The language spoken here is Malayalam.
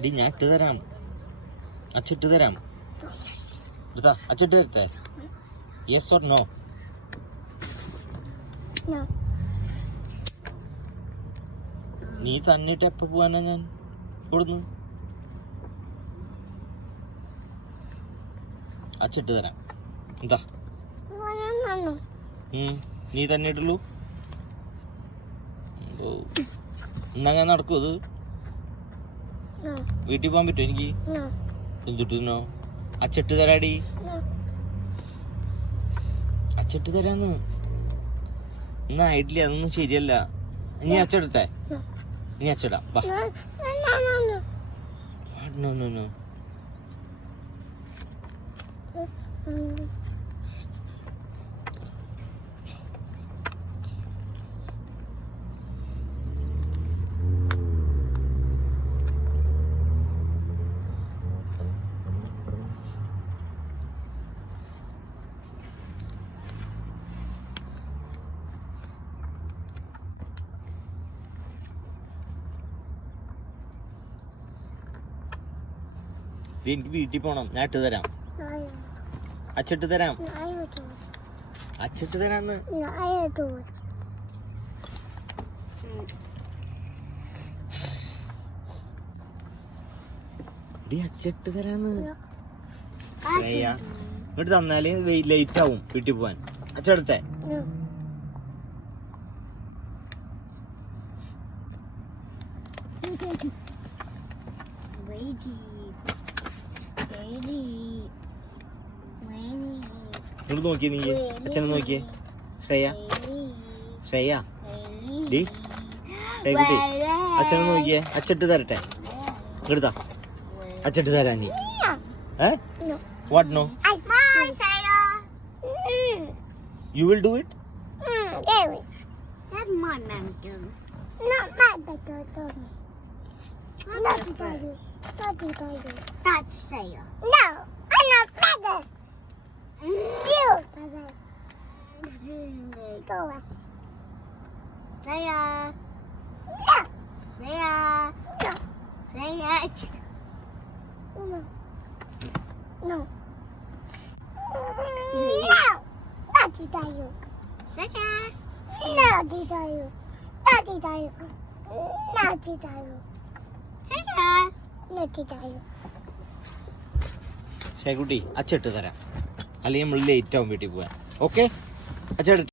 എടി ഞാൻ ഇട്ട് തരാം. അച്ചിട്ട് തരാം. എടുത്താ അച്ചിട്ട് തരട്ടെ? Yes or no? നീ തന്നിട്ട് എപ്പോ പോവാനാ ഞാൻ ഇവിടുന്ന്? അച്ചിട്ട് തരാം. എന്താ നീ തന്നെ ഇടുള്ളൂ? എന്നാ ഞാൻ നടക്കൂ? അത് വീട്ടിൽ പോകാൻ പറ്റുമോ എനിക്ക്? എന്തിട്ടോ? അച്ചിട്ട് തരാടി. അച്ചിട്ട് തരാന്ന്. എന്നാ ആയിട്ടില്ല, അതൊന്നും ശരിയല്ല. നീ അച്ചെടുത്തേ? നീ അച്ചടാ. No no no. എനിക്ക് വീട്ടിൽ പോണം. ഞാൻ ഇട്ട് തരാം. അച്ചിട്ട് തരാം. അച്ചിട്ട് തരാന്ന്. അച്ചിട്ട് തരാന്ന്. ഇങ്ങോട്ട് തന്നാല് ലേറ്റ് ആവും വീട്ടിൽ പോവാൻ. അച്ചെടുത്തേ? ഇങ്ങോട്ട് നോക്കിയേ. നീ അച്ഛനെ നോക്കിയേ. ശ്രേയ ഡി കുട്ടി അച്ഛനെ നോക്കിയേ. അച്ചിട്ട് തരട്ടെ? ഇങ്ങോട്ടാ അച്ചിട്ട് തരാ. നീ what? No. You will do it? That's my mom do. Not my better Tony. Not to tell you. Not to tell you. That's Saya. No, I'm not better. You better. Go away. Saya. No. Saya. No. Saya. No. No. No. Not to tell you. Saya. Not to tell you. Not to tell you. Not to tell you. Saya. Not to tell you. ശേഖുട്ടി അച്ചിട്ട് തരാം, അല്ലെങ്കിൽ നമ്മൾ ലേറ്റ് ആവും വീട്ടിൽ പോവാൻ. ഓക്കെ അച്ഛൻ